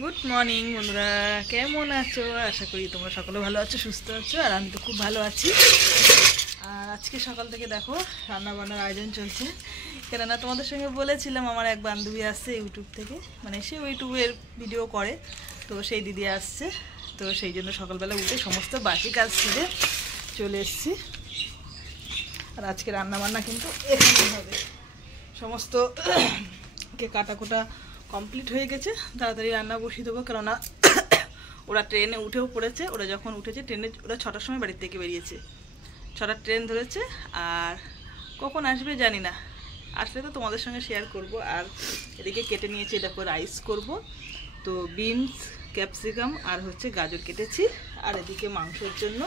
Good morning বন্ধুরা, কেমন আছো? আশা করি তোমরা সকলে ভালো আছো, সুস্থ আছো। আর আমি তো খুব ভালো আছি। আর আজকে সকাল থেকে দেখো রান্নাবান্নার আয়োজন চলছে। কেননা তোমাদের সঙ্গে বলেছিলাম আমার এক বান্ধবী আসছে ইউটিউব থেকে, মানে সে ইউটিউবের ভিডিও করে, তো সেই দিদি আসছে। তো সেই জন্য সকালবেলা উঠে সমস্ত বাসি কাজ ছেড়ে চলে এসেছি। আর আজকে রান্নাবান্না কিন্তু এখানেই হবে। সমস্ত কাটাকুটা কমপ্লিট হয়ে গেছে, তাড়াতাড়ি রান্না বসিয়ে দেবো। কেননা ওরা ট্রেনে উঠেও পড়েছে। ওরা যখন উঠেছে ট্রেনে, ওরা 6টার সময় বাড়ির থেকে বেরিয়েছে, 6টার ট্রেন ধরেছে। আর কখন আসবে জানি না, আসলে তো তোমাদের সঙ্গে শেয়ার করব। আর এদিকে কেটে নিয়েছি, দেখো রাইস করব। তো বিনস, ক্যাপসিকাম আর হচ্ছে গাজর কেটেছি। আর এদিকে মাংসের জন্য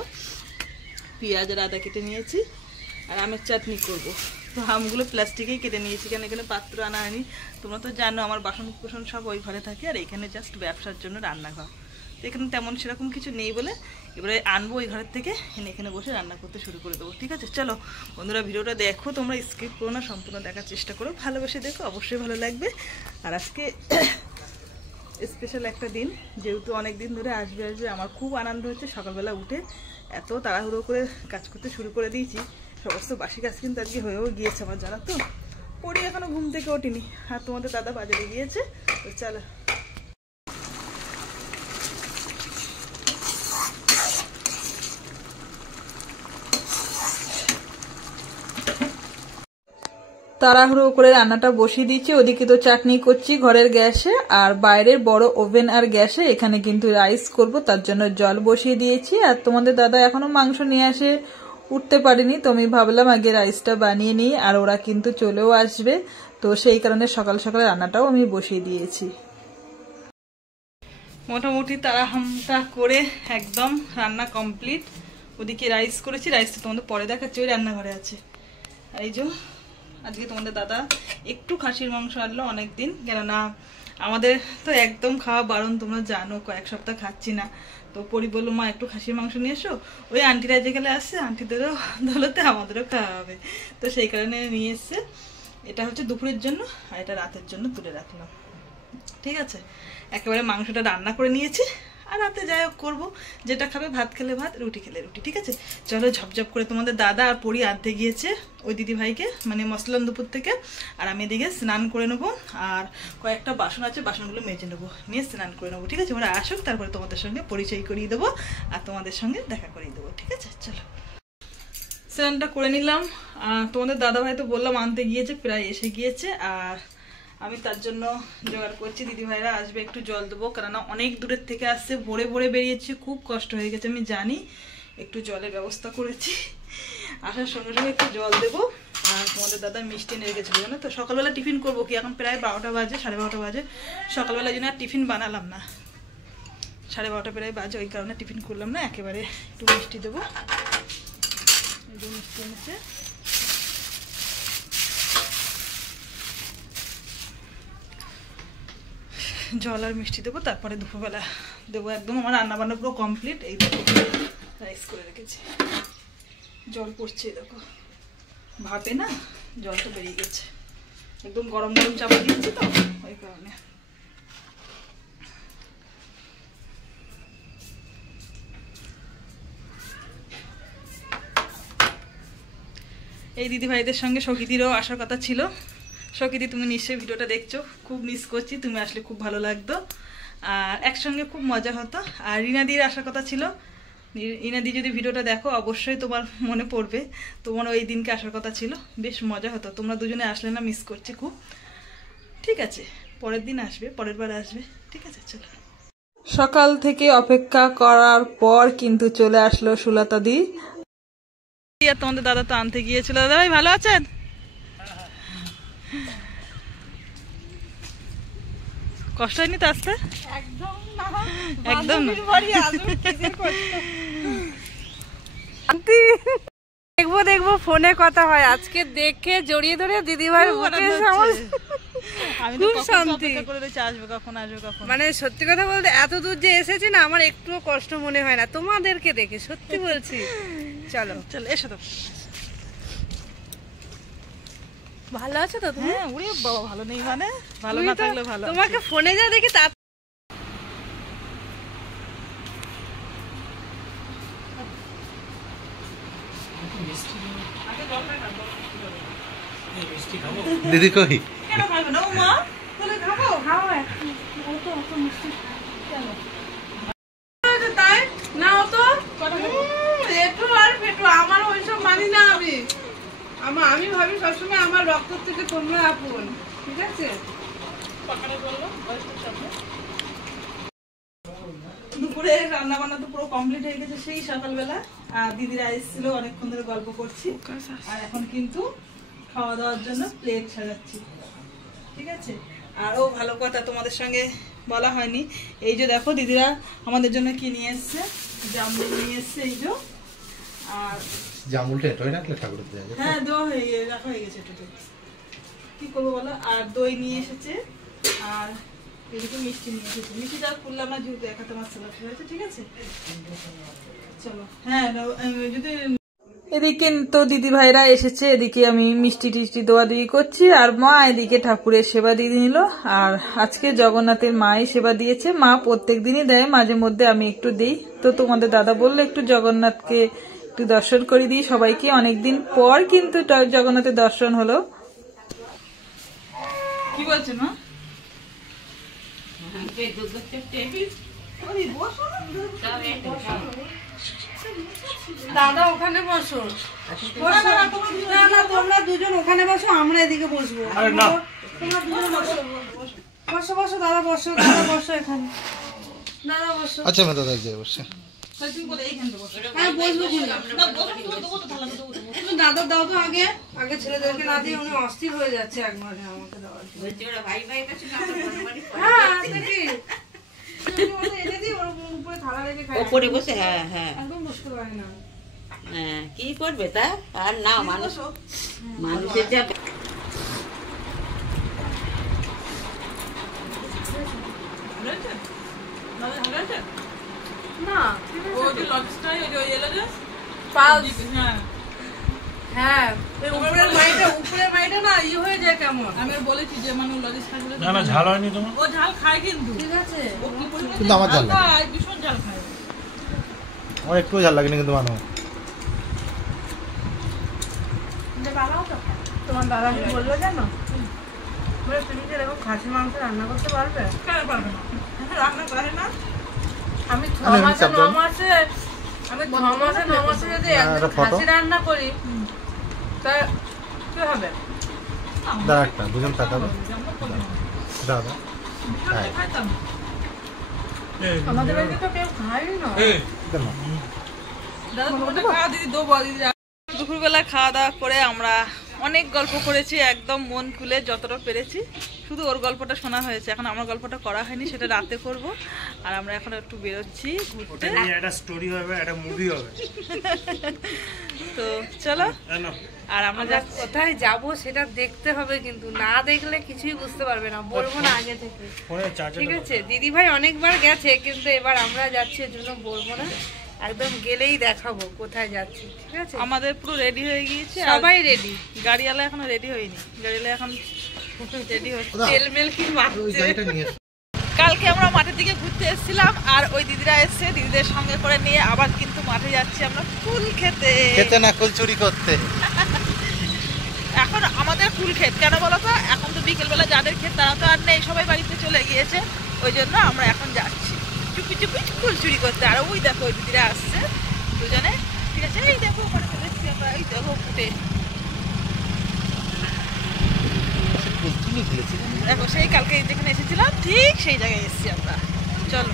পেঁয়াজ আর আদা কেটে নিয়েছি। আর আমের চাটনি করব। তো আমগুলো প্লাস্টিকেই কেটে নিয়েছি, কেন এখানে পাত্র আনা হয়নি। তোমরা তো জানো আমার বাসন কুসন সব ওই ঘরে থাকে, আর এখানে জাস্ট ব্যবসার জন্য রান্নাঘর। তো এখানে তেমন সেরকম কিছু নেই বলে এবারে আনবো ওই ঘরের থেকে, এখানে বসে রান্না করতে শুরু করে দেবো। ঠিক আছে, চলো বন্ধুরা ভিডিওটা দেখো, তোমরা স্কিপ করো না, সম্পূর্ণ দেখার চেষ্টা করো, ভালোবেসে দেখো, অবশ্যই ভালো লাগবে। আর আজকে স্পেশাল একটা দিন, যেহেতু অনেক দিন ধরে আসবে আমার খুব আনন্দ হচ্ছে। সকালবেলা উঠে এত তাড়াহুড়ো করে কাজ করতে শুরু করে দিয়েছি, সমস্ত বাসি কাজ কিন্তু আজকে হয়েও গিয়েছে আমার, জানা তো। পড়ি এখনো ঘুম থেকে ওঠেনি, আর তোমাদের দাদা বাজারে গিয়েছে। তো চলো তাড়াহুড়ো করে রান্নাটা বসিয়ে দিচ্ছি। ওদিকে তো চাটনি করছি ঘরের গ্যাসে, আর বাইরের বড় ওভেন আর গ্যাসে এখানে কিন্তু রাইস করব, তার জন্য জল বসিয়ে দিয়েছি। আর তোমাদের দাদা এখনো মাংস নিয়ে আসে, উঠতে পারিনি। তো আমি ভাবলাম আগে রাইসটা বানিয়ে নিই, আর ওরা কিন্তু চলেও আসবে। তো সেই কারণে সকাল সকালে রান্নাটাও আমি বসিয়ে দিয়েছি। মোটামুটি তাড়াহামটা করে একদম রান্না কমপ্লিট। ওদিকে রাইস করেছি, রাইসটা তোমাদের পরে দেখাচ্ছি, ওই রান্নাঘরে আছে। এই যে আজকে তোমাদের দাদা একটু খাসির মাংস আনলো, অনেকদিন, কেননা আমাদের তো একদম খাওয়া বারণ, তোমরা জানো, কয়েক সপ্তাহ খাচ্ছি না। তো পরি বললো মা একটু খাসির মাংস নিয়ে এসো। ওই আন্টিরা যেগুলো আসছে আন্টিদেরও দৌলতে আমাদেরও খাওয়া হবে, তো সেই কারণে নিয়ে এসছে। এটা হচ্ছে দুপুরের জন্য, আর এটা রাতের জন্য তুলে রাখলাম। ঠিক আছে, একেবারে মাংসটা রান্না করে নিয়েছি। আর রাতে যাই হোক করবো, যেটা খাবে, ভাত খেলে ভাত, রুটি খেলে রুটি। ঠিক আছে, চলো ঝপঝপ করে তোমাদের দাদা আর পরি আনতে গিয়েছে ওই দিদি ভাইকে, মানে মসলান দুপুর থেকে। আর আমি এদিকে স্নান করে নেবো, আর কয়েকটা বাসন আছে, বাসনগুলো মেজে নেবো, নিয়ে স্নান করে নেবো। ঠিক আছে, ওরা আসুক, তারপরে তোমাদের সঙ্গে পরিচয় করিয়ে দেবো আর তোমাদের সঙ্গে দেখা করিয়ে দেবো। ঠিক আছে, চলো স্নানটা করে নিলাম। তোমাদের দাদা ভাই তো বললাম আনতে গিয়েছে, প্রায় এসে গিয়েছে। আর আমি তার জন্য জোগাড় করছি, দিদিভাইরা আসবে, একটু জল দেবো, কেননা অনেক দূরের থেকে আসছে, ভোরে ভোরে বেরিয়েছে, খুব কষ্ট হয়ে গেছে আমি জানি। একটু জলের ব্যবস্থা করেছি, আসার সঙ্গে সঙ্গে একটু জল দেবো। আর তোমাদের দাদা মিষ্টি এনে রেখেছিল, জানো তো। সকালবেলা টিফিন করবো কি, এখন প্রায় 12টা বাজে, 12:30 বাজে। সকালবেলা যেন আর টিফিন বানালাম না, 12:30 প্রায় বাজে, ওই কারণে টিফিন করলাম না। একেবারে একটু মিষ্টি দেবো, এই যে মিষ্টি এনেছে। জল আর মিষ্টি দেবো, তারপরে দুপুরবেলা দেবো। একদম আমার রান্নাবান্না পুরো কমপ্লিট। এই দেখো রাইস করে রেখেছি, জল পড়ছে, দেখো ভাপে না জলটা বেরিয়ে গেছে, একদম গরম গরম চাপা দিয়েছি তো, ওই কারণে। এই দিদিভাইদের সঙ্গে সখীদিরও আসার কথা ছিল। সখীদি, তুমি নিশ্চয়ই ভিডিওটা দেখছো, খুব মিস করছি, তুমি আসলে খুব ভালো লাগতো, আর একসঙ্গে খুব মজা হতো। আর রিনাদির আসার কথা ছিল, রিনাদি যদি ভিডিওটা দেখো অবশ্যই তোমার মনে পড়বে, তোমার ওই দিনকে আসার কথা ছিল, বেশ মজা হতো। তোমরা দুজনে আসলে না, মিস করছি খুব। ঠিক আছে, পরের দিন আসবে, পরের বার আসবে। ঠিক আছে, চলো। সকাল থেকে অপেক্ষা করার পর কিন্তু চলে আসলো সুলতাদি। তোমাদের দাদা তো আনতে গিয়েছিল। দাদা ভাই ভালো আছেন? কষ্ট হয়নি তো আসতে? একদম দেখবো দেখবো ফোনে কথা হয়, আজকে দেখে জড়িয়ে ধরে দিদিভাইয়ের বুকে খুব শান্তি। মানে সত্যি কথা বলতে এত দূর যে এসেছি না, আমার একটুও কষ্ট মনে হয় না তোমাদেরকে দেখে, সত্যি বলছি। চলো চলো, এসো তো। ভালো আছো তো তুমি? হ্যাঁ, ওরে বাবা, ভালো নেই মানে? ভালো না থাকলে ভালো। তোমাকে ফোনে যা দেখি তা দিদি কই? কেন খাবে না ও মা? বলে খাবো খাও ও তো অত মিষ্টি কেন তাই না ও তো একটু আর পেটু আমার ওইসব মানি না আমি ভাবি সবসময় আমার রক্ত থেকে তোমরা আপন, ঠিক আছে? দুপুরে রান্না বান্না তো পুরো কমপ্লিট হয়ে গেছে সেই সকালবেলা। আর দিদিরা এসেছিল, অনেকক্ষণ ধরে গল্প করছি। আর এখন কিন্তু খাওয়া দাওয়ার জন্য প্লেট সাজাচ্ছি, ঠিক আছে? আর ও ভালো কথা তোমাদের সঙ্গে বলা হয়নি, এই যে দেখো দিদিরা আমাদের জন্য কি নিয়ে এসছে, জামরুল নিয়ে এসছে এই যে। আর জামুলটা এটাই রাখলে ঠাকুরের দেয়া যায়? হ্যাঁ দই রাখা হয়ে গেছে এটাতে, কি করবো বলো। আর দই নিয়ে এসেছে, আর এদিকে মিষ্টি নিয়ে এসেছে। মিষ্টিটা খুললাম না যেহেতু এক হাতে মাছ সালাদ হয়েছে, ঠিক আছে? চলো হ্যাঁ যদি এদিকে তো দিদি ভাইরা এসেছে, এদিকে আমি মিষ্টি টিষ্টি দোয়াদুয়ি করছি, আর মা এদিকে ঠাকুরের সেবা দিয়ে নিল। আর আজকে জগন্নাথের মাই সেবা দিয়েছে, মা প্রত্যেক দিনই দেয়, মাঝে মধ্যে আমি একটু দিই। তো তোমাদের দাদা বললো একটু জগন্নাথকে একটু দর্শন করে দিই সবাইকে, অনেকদিন পর কিন্তু জগন্নাথের দর্শন হলো। কি বলছেন মা? দাদা ওখানে বসো, না না তোমরা দুজন ওখানে বসো, আমরা এদিকে বসবো। তোমরা দুজন বসো বসো দাদা বসো, দাদা বসো এখানে, দাদা বসো। আচ্ছা আমি দাদা যাই বসে। হ্যাঁ বসবো, তুমি দাদা দাও তো আগে, ছেলেদেরকে না দিয়ে উনি অস্থির হয়ে যাচ্ছে একবারে আমাকে দেওয়ার জন্য। হ্যাঁ উপরে বসে, হ্যাঁ হ্যাঁ একদম বসতে পারে না। হ্যাঁ কি করবে তা? আর না মানুষের যা না হ্যাঁ উপরের মাইটা না ইয়ে হয়ে যায় কেমন। আমি বলেছি যে মানে লজিস খাবে না না ঝাল হয়নি তোমার? ও ঝাল খায় কিন্তু, ঠিক আছে? কিন্তু আমার ঝাল লাগে, ভীষণ ঝাল খায়। আমার একটু ঝাল লাগেনি কিন্তু মানো। তোমার দাদা কি বললো জানো? তুমি যে এরকম খাসি মাংস রান্না করতে পারবে? কেন পারবে না? রান্না করে না। আমি 6 মাসে 9 মাসে যদি একদিন খাসি রান্না করি তা কি হবে? দাদা একটা দুজন তাকাবে দাদা। আমাদের বাড়িতে তো কেউ খায় না। দাদা তোমাকে খাওয়া দিদি দেবো। দিদি দুপুরবেলা খাওয়া দাওয়া করে আমরা অনেক গল্প করেছি, একদম মন খুলে যতটা পেরেছি। শুধু ওর গল্পটা শোনা হয়েছে, এখন আমার গল্পটা করা হয়নি, সেটা রাতে করব। আর আমরা এখন একটু বেরোচ্ছি ঘুরতে, একটা স্টোরি হবে, একটা মুভি হবে। তো চলো। আর আমরা কোথায় যাব সেটা দেখতে হবে, কিন্তু না দেখলে কিছুই বুঝতে পারবে না, বলবো না আগে থেকে, ঠিক আছে? দিদি ভাই অনেকবার গেছে, কিন্তু এবার আমরা যাচ্ছি এর জন্য বলবো না, একদম গেলেই দেখাবো কোথায় যাচ্ছি, ঠিক আছে? আমাদের পুরো রেডি হয়ে গিয়েছে, সবাই রেডি, গাড়িওয়ালা এখনো রেডি হয়নি, গাড়িওয়ালা এখন রেডি হচ্ছে, তেলমেল কি মারছে। কালকে আমরা মাঠের দিকে ঘুরতে এসেছিলাম, আর ওই দিদিরা এসছে, দিদিদের সঙ্গে করে নিয়ে আবার কিন্তু মাঠে যাচ্ছি আমরা ফুল খেতে, না কুল চুরি করতে। এখন আমাদের ফুল ক্ষেত কেন বলো তো, এখন তো বিকেলবেলা যাদের ক্ষেত তারা তো আর নেই, সবাই বাড়িতে চলে গিয়েছে, ওই জন্য আমরা এখন যাচ্ছি চুপি চুপি ফুল চুরি করতে। আর ওই দেখো ওই দিদিরা আসছে দুজনে, ঠিক আছে? এই দেখো ওখানে চলেছি আমরা, এই দেখো ফুটে, দেখো সেই কালকে যেখানে এসেছিলাম ঠিক সেই জায়গায় এসেছি আমরা। চলো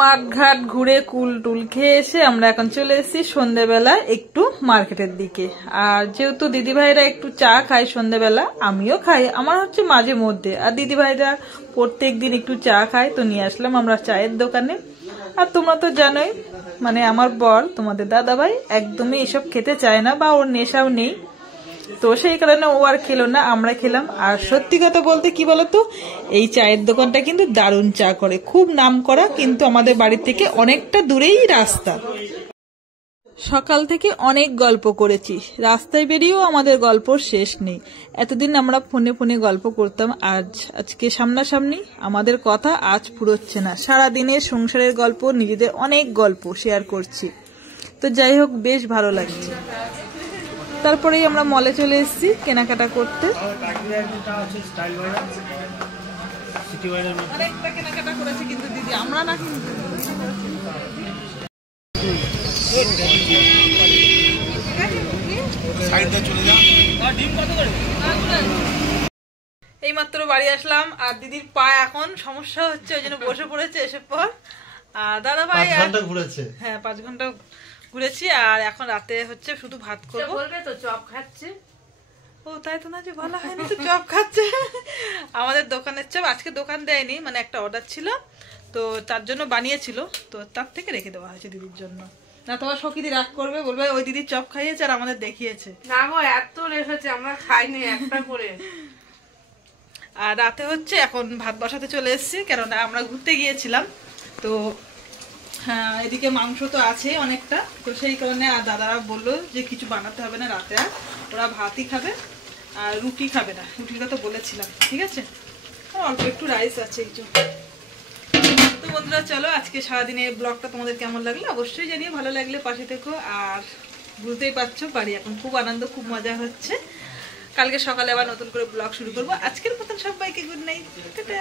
মাঠঘাট ঘুরে কুল টুল খেয়ে এসে আমরা এখন চলে এসেছি সন্ধ্যেবেলা একটু মার্কেটের দিকে। আর যেহেতু দিদিভাইরা একটু চা খায় সন্ধ্যেবেলা, আমিও খাই, আমার হচ্ছে মাঝে মধ্যে, আর দিদিভাইরা প্রত্যেক দিন একটু চা খায়, তো নিয়ে আসলাম আমরা চায়ের দোকানে। আর তোমরা তো জানোই, মানে আমার বর তোমাদের দাদাভাই একদমই এসব খেতে চায় না, বা ওর নেশাও নেই, তো সেই কারণে ও আর খেলো না, আমরা খেলাম। আর সত্যি কথা বলতে কি বলতো, এই চায়ের দোকানটা কিন্তু দারুণ চা করে, খুব নাম করা, কিন্তু আমাদের বাড়ির থেকে অনেকটা দূরেই রাস্তা। সকাল থেকে অনেক গল্প করেছি, রাস্তায় বেরিয়েও আমাদের গল্পর শেষ নেই। এতদিন আমরা ফোনে ফোনে গল্প করতাম, আজকে সামনাসামনি আমাদের কথা আজ ফুরোচ্ছে না। সারাদিনের সংসারের গল্প, নিজেদের অনেক গল্প শেয়ার করছি। তো যাই হোক, বেশ ভালো লাগছে। তারপরেই আমরা মলে চলে এসেছি কেনাকাটা করতে। অনেকটা কেনাকাটা করেছি কিন্তু দিদি, আমরা না কিন্তু এইমাত্র বাড়ি আসলাম আর দিদির পা এখন সমস্যা হচ্ছে, ওই জন্য বসে পড়েছে এসে পর। আর দাদা ভাই 5 ঘন্টা ঘুরেছে। হ্যাঁ 5 ঘন্টা ঘুরেছি আর এখন রাতে হচ্ছে শুধু ভাত করবো। বলবে তো চপ খাচ্ছে। ও তাই তো, না যে বলা হয়নি তো চপ খাচ্ছে। আমাদের দোকানের চপ আজকে দোকান দেয়নি, মানে একটা অর্ডার ছিল তো তার জন্য বানিয়েছিল, তো তার থেকে রেখে দেওয়া হয়েছে দিদির জন্য। না তোমার সখীদি রাগ করবে, বলবে ওই দিদির চপ খাইয়েছে আর আমাদের দেখিয়েছে। না গো, এত রেখেছে, আমরা খাইনি একটা করে। আর রাতে হচ্ছে এখন ভাত বসাতে চলে এসেছি, কেননা আমরা ঘুরতে গিয়েছিলাম তো। হ্যাঁ, এদিকে মাংস তো আছে অনেকটা, তো সেই কারণে আর দাদারা বললো যে কিছু বানাতে হবে না রাতে, আর ওরা ভাতই খাবে আর রুটি খাবে না। রুটিটা তো বলেছিলাম, ঠিক আছে। আর অল্প একটু রাইস আছে এই যে। তো বন্ধুরা চলো, আজকে সারাদিনের ব্লগটা তোমাদের কেমন লাগলো অবশ্যই জানিয়ে, ভালো লাগলে পাশে থেকো। আর বুঝতেই পারছো বাড়ি এখন খুব আনন্দ, খুব মজা হচ্ছে। কালকে সকালে আবার নতুন করে ব্লগ শুরু করবো। আজকের মতন সবাইকে গুড নাইট, টাটা।